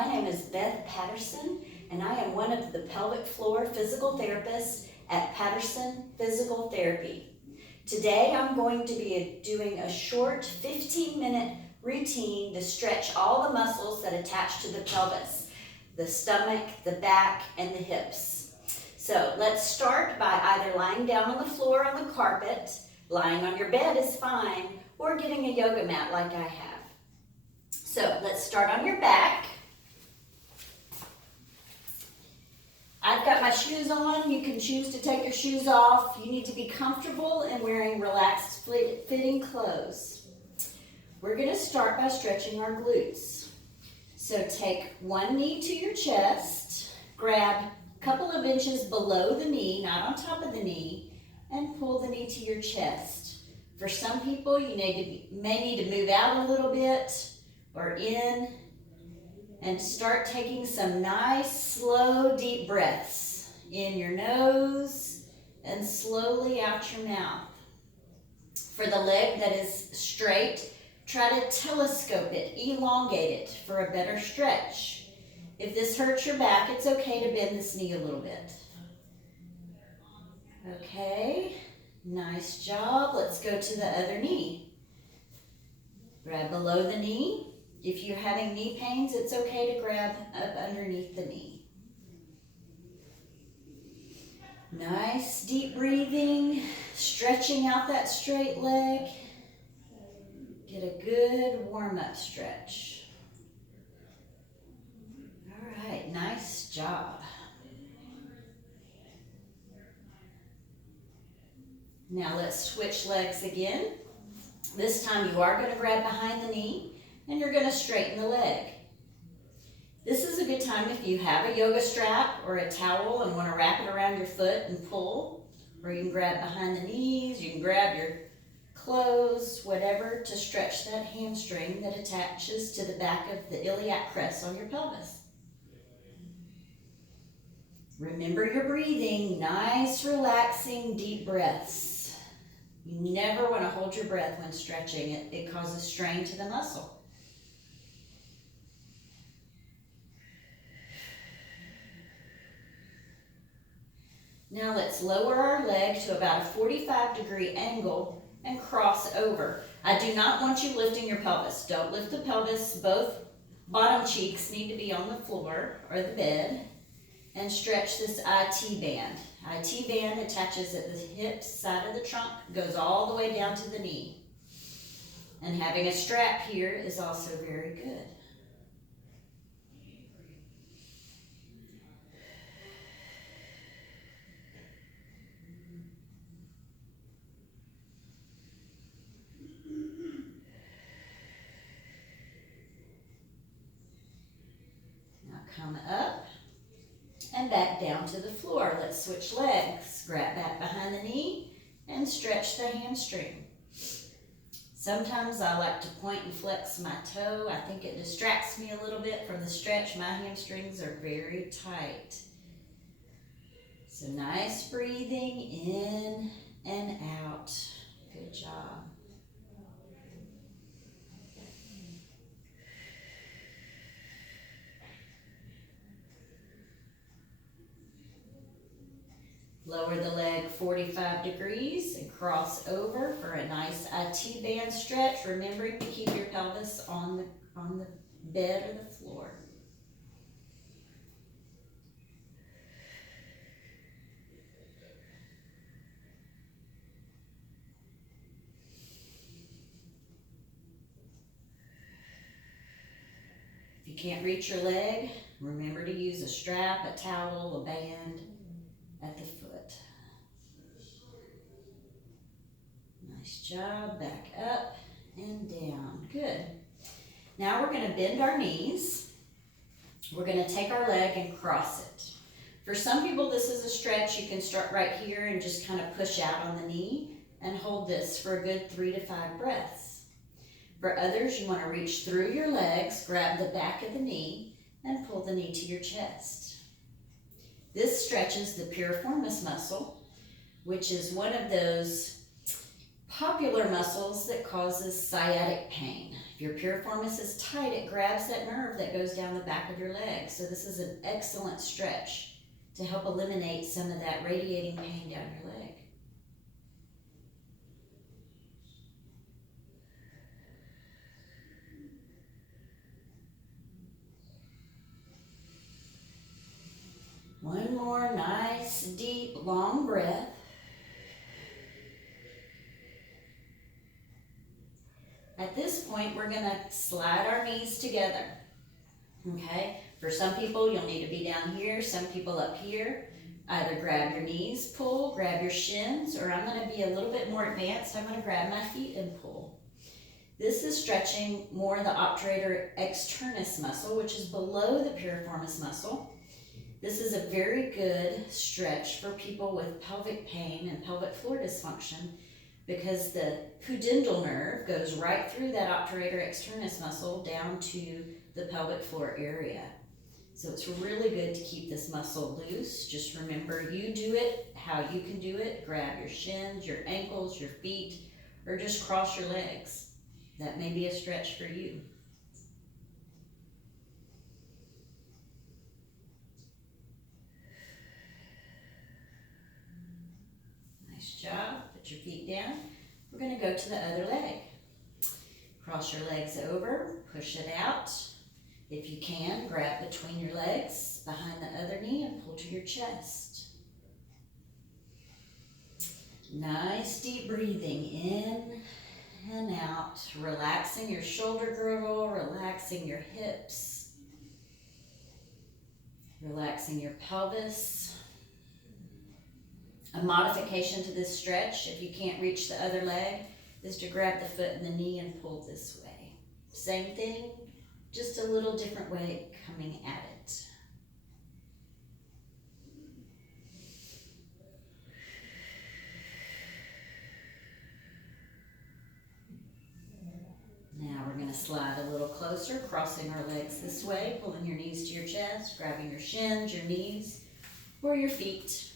My name is Beth Patterson, and I am one of the pelvic floor physical therapists at Patterson Physical Therapy. Today I'm going to be doing a short 15-minute routine to stretch all the muscles that attach to the pelvis, the stomach, the back, and the hips. So let's start by either lying down on the floor on the carpet, lying on your bed is fine, or getting a yoga mat like I have. So let's start on your back. I've got my shoes on. You can choose to take your shoes off. You need to be comfortable in wearing relaxed fitting clothes. We're going to start by stretching our glutes. So take one knee to your chest, grab a couple of inches below the knee, not on top of the knee, and pull the knee to your chest. For some people, you may need to move out a little bit or in, and start taking some nice, slow, deep breaths in your nose and slowly out your mouth. For the leg that is straight, try to telescope it, elongate it for a better stretch. If this hurts your back, it's okay to bend this knee a little bit. Okay, nice job. Let's go to the other knee. Grab below the knee. If you're having knee pains, it's okay to grab up underneath the knee. Nice deep breathing, stretching out that straight leg. Get a good warm-up stretch. All right, nice job. Now let's switch legs again. This time you are going to grab behind the knee, and you're going to straighten the leg. This is a good time if you have a yoga strap or a towel and want to wrap it around your foot and pull, or you can grab behind the knees, you can grab your clothes, whatever, to stretch that hamstring that attaches to the back of the iliac crest on your pelvis. Remember your breathing, nice, relaxing, deep breaths. You never want to hold your breath when stretching. It causes strain to the muscle. Now let's lower our leg to about a 45-degree angle and cross over. I do not want you lifting your pelvis. Don't lift the pelvis. Both bottom cheeks need to be on the floor or the bed. And stretch this IT band. IT band attaches at the hip side of the trunk, goes all the way down to the knee. And having a strap here is also very good. Come up and back down to the floor. Let's switch legs. Grab back behind the knee and stretch the hamstring. Sometimes I like to point and flex my toe. I think it distracts me a little bit from the stretch. My hamstrings are very tight. So nice breathing in and out. Good job. Lower the leg 45 degrees and cross over for a nice IT band stretch, remembering to keep your pelvis on the bed or the floor. If you can't reach your leg, remember to use a strap, a towel, a band at the foot. Nice job. Back up and down. Good. Now we're going to bend our knees. We're going to take our leg and cross it. For some people, this is a stretch. You can start right here and just kind of push out on the knee and hold this for a good 3 to 5 breaths. For others, you want to reach through your legs, grab the back of the knee, and pull the knee to your chest. This stretches the piriformis muscle, which is one of those popular muscles that causes sciatic pain. If your piriformis is tight, it grabs that nerve that goes down the back of your leg. So this is an excellent stretch to help eliminate some of that radiating pain down your leg. One more nice, deep, long breath. At this point, we're going to slide our knees together. Okay? For some people, you'll need to be down here, some people up here. Either grab your knees, pull, grab your shins, or I'm going to be a little bit more advanced. I'm going to grab my feet and pull. This is stretching more the obturator externus muscle, which is below the piriformis muscle. This is a very good stretch for people with pelvic pain and pelvic floor dysfunction because the pudendal nerve goes right through that obturator externus muscle down to the pelvic floor area. So it's really good to keep this muscle loose. Just remember, you do it how you can do it. Grab your shins, your ankles, your feet, or just cross your legs. That may be a stretch for you. Nice job. Put your feet down. We're going to go to the other leg. Cross your legs over, push it out. If you can, grab between your legs, behind the other knee, and pull to your chest. Nice deep breathing in and out, relaxing your shoulder girdle, relaxing your hips, relaxing your pelvis. A modification to this stretch, if you can't reach the other leg, is to grab the foot and the knee and pull this way. Same thing, just a little different way coming at it. Now we're going to slide a little closer, crossing our legs this way, pulling your knees to your chest, grabbing your shins, your knees, or your feet.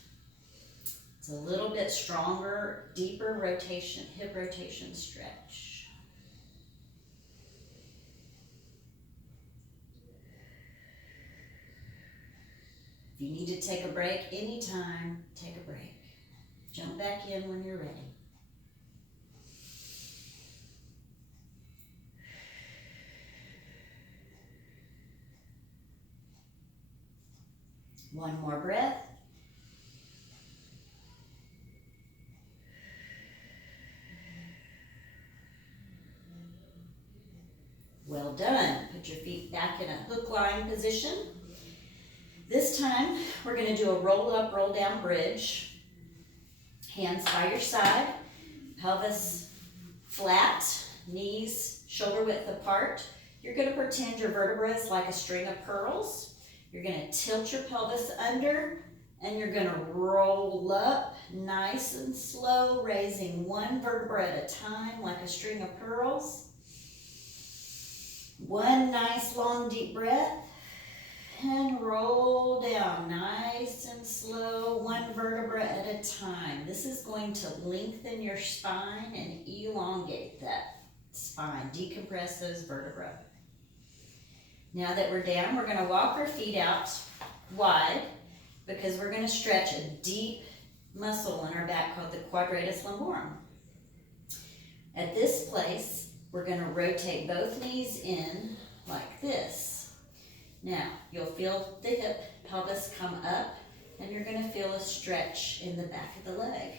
It's a little bit stronger, deeper rotation, hip rotation stretch. If you need to take a break anytime, take a break. Jump back in when you're ready. One more breath. Well done. Put your feet back in a hook line position. This time, we're going to do a roll up, roll down bridge. Hands by your side, pelvis flat, knees shoulder width apart. You're going to pretend your vertebra is like a string of pearls. You're going to tilt your pelvis under, and you're going to roll up nice and slow, raising one vertebra at a time like a string of pearls. One nice long deep breath, and roll down nice and slow, one vertebra at a time. This is going to lengthen your spine and elongate that spine, decompress those vertebrae. Now that we're down, we're going to walk our feet out wide because we're going to stretch a deep muscle in our back called the quadratus lumborum. At this place, we're going to rotate both knees in like this. Now, you'll feel the hip pelvis come up, and you're going to feel a stretch in the back of the leg.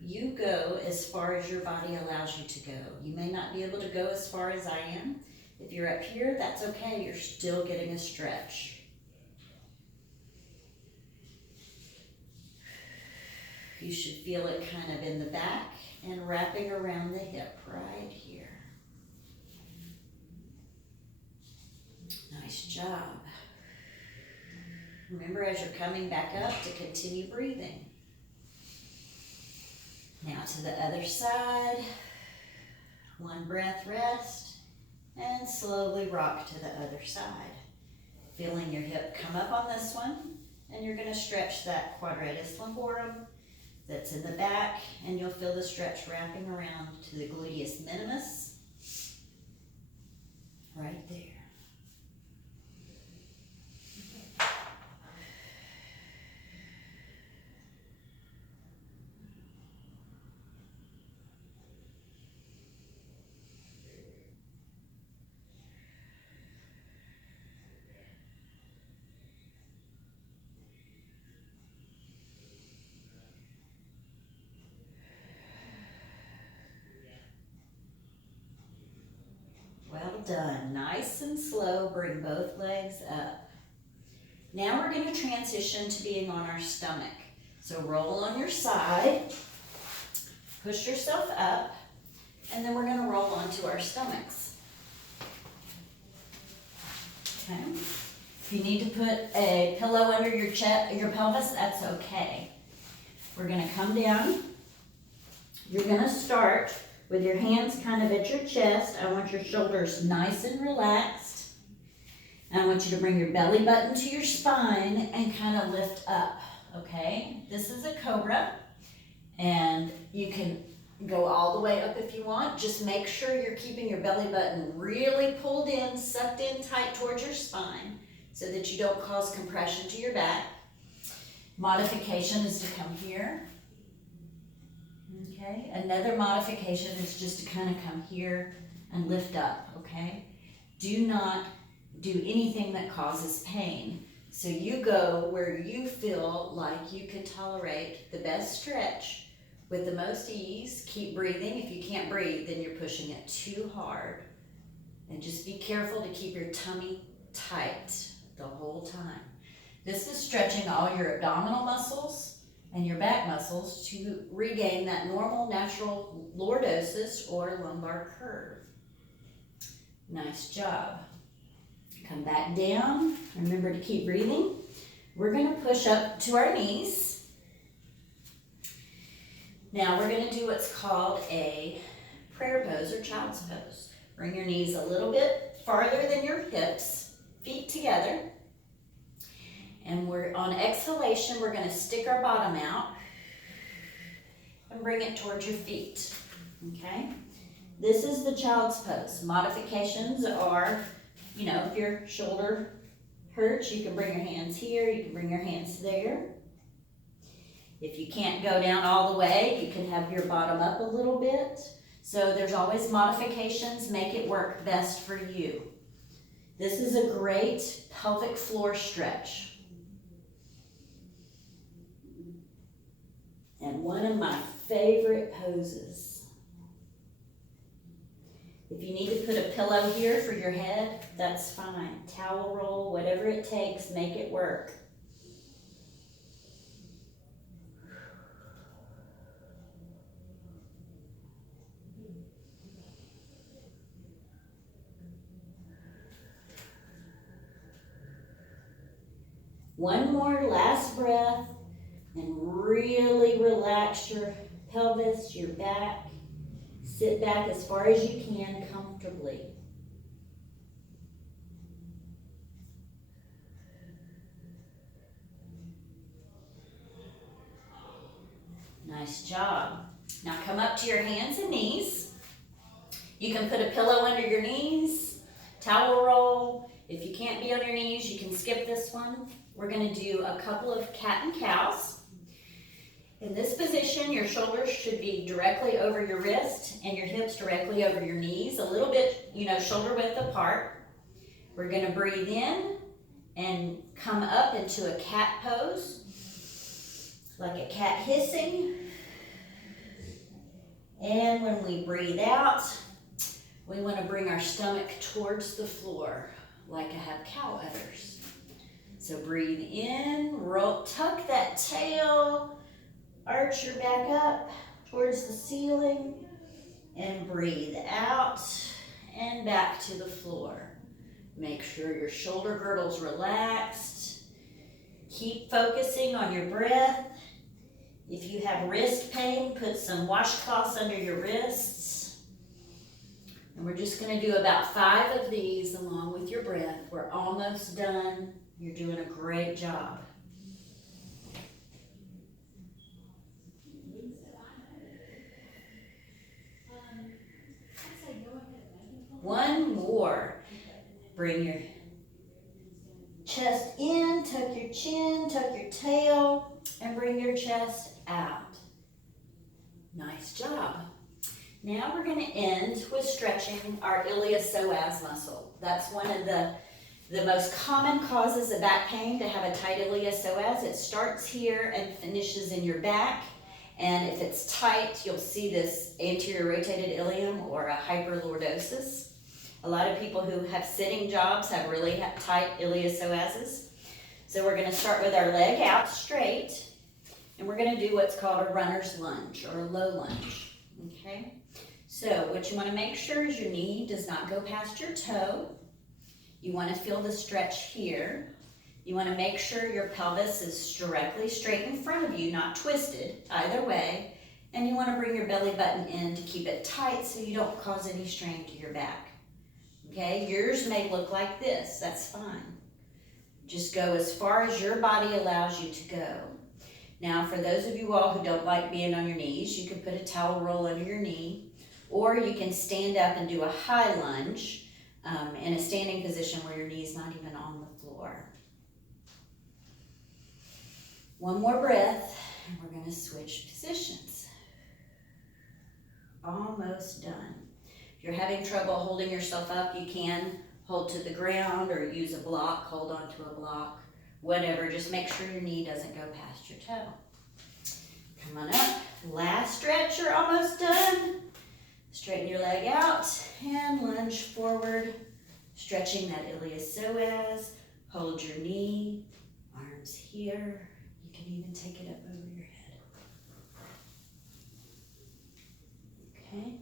You go as far as your body allows you to go. You may not be able to go as far as I am. If you're up here, that's okay. You're still getting a stretch. You should feel it kind of in the back and wrapping around the hip right here. Nice job. Remember, as you're coming back up, to continue breathing. Now to the other side. One breath, rest, and slowly rock to the other side. Feeling your hip come up on this one, and you're going to stretch that quadratus lumborum that's in the back, and you'll feel the stretch wrapping around to the gluteus minimus, right there. Well done. Nice and slow. Bring both legs up. Now we're going to transition to being on our stomach. So roll on your side, push yourself up, and then we're going to roll onto our stomachs. Okay. If you need to put a pillow under your chest, your pelvis, that's okay. We're going to come down. You're going to start with your hands kind of at your chest. I want your shoulders nice and relaxed. And I want you to bring your belly button to your spine and kind of lift up, okay? This is a cobra, and you can go all the way up if you want. Just make sure you're keeping your belly button really pulled in, sucked in tight towards your spine so that you don't cause compression to your back. Modification is to come here. Okay, another modification is just to kind of come here and lift up, okay? Do not do anything that causes pain. So you go where you feel like you could tolerate the best stretch with the most ease. Keep breathing. If you can't breathe, then you're pushing it too hard. And just be careful to keep your tummy tight the whole time. This is stretching all your abdominal muscles and your back muscles to regain that normal, natural lordosis or lumbar curve. Nice job. Come back down. Remember to keep breathing. We're going to push up to our knees. Now we're going to do what's called a prayer pose or child's pose. Bring your knees a little bit farther than your hips, feet together. And we're on exhalation, we're going to stick our bottom out and bring it towards your feet, okay? This is the child's pose. Modifications are, you know, if your shoulder hurts, you can bring your hands here, you can bring your hands there. If you can't go down all the way, you can have your bottom up a little bit. So there's always modifications. Make it work best for you. This is a great pelvic floor stretch. And one of my favorite poses. If you need to put a pillow here for your head, that's fine. Towel roll, whatever it takes, make it work. One more last breath. And really relax your pelvis, your back. Sit back as far as you can comfortably. Nice job. Now come up to your hands and knees. You can put a pillow under your knees, towel roll. If you can't be on your knees, you can skip this one. We're going to do a couple of cat and cows. In this position, your shoulders should be directly over your wrist and your hips directly over your knees, a little bit, shoulder width apart. We're going to breathe in and come up into a cat pose, like a cat hissing. And when we breathe out, we want to bring our stomach towards the floor, like I have cow udders. So breathe in, roll, tuck that tail, arch your back up towards the ceiling, and breathe out and back to the floor. Make sure your shoulder girdle's relaxed. Keep focusing on your breath. If you have wrist pain, put some washcloths under your wrists. And we're just going to do about 5 of these along with your breath. We're almost done. You're doing a great job. bring your chest in, tuck your chin, tuck your tail, and bring your chest out. Nice job. Now we're going to end with stretching our iliopsoas muscle. That's one of the most common causes of back pain, to have a tight iliopsoas. It starts here and finishes in your back. And if it's tight, you'll see this anterior rotated ilium or a hyperlordosis. A lot of people who have sitting jobs have really tight iliopsoases. So we're going to start with our leg out straight, and we're going to do what's called a runner's lunge or a low lunge. Okay? So what you want to make sure is your knee does not go past your toe. You want to feel the stretch here. You want to make sure your pelvis is directly straight in front of you, not twisted, either way. And you want to bring your belly button in to keep it tight so you don't cause any strain to your back. Okay, yours may look like this, that's fine. Just go as far as your body allows you to go. Now, for those of you all who don't like being on your knees, you can put a towel roll under your knee, or you can stand up and do a high lunge in a standing position where your knee's not even on the floor. One more breath, and we're going to switch positions. Almost done. If you're having trouble holding yourself up, you can hold to the ground or use a block, hold onto a block, whatever. Just make sure your knee doesn't go past your toe. Come on up. Last stretch, you're almost done. Straighten your leg out and lunge forward, stretching that iliopsoas. Hold your knee, arms here. You can even take it up over your head. Okay.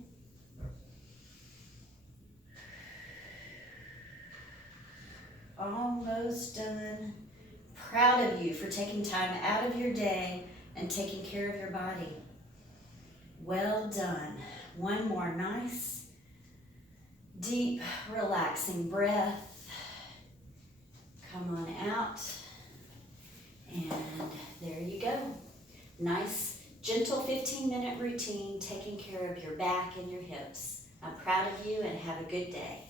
Almost done. Proud of you for taking time out of your day and taking care of your body. Well done. One more nice, deep, relaxing breath. Come on out. And there you go. Nice, gentle 15-minute routine taking care of your back and your hips. I'm proud of you and have a good day.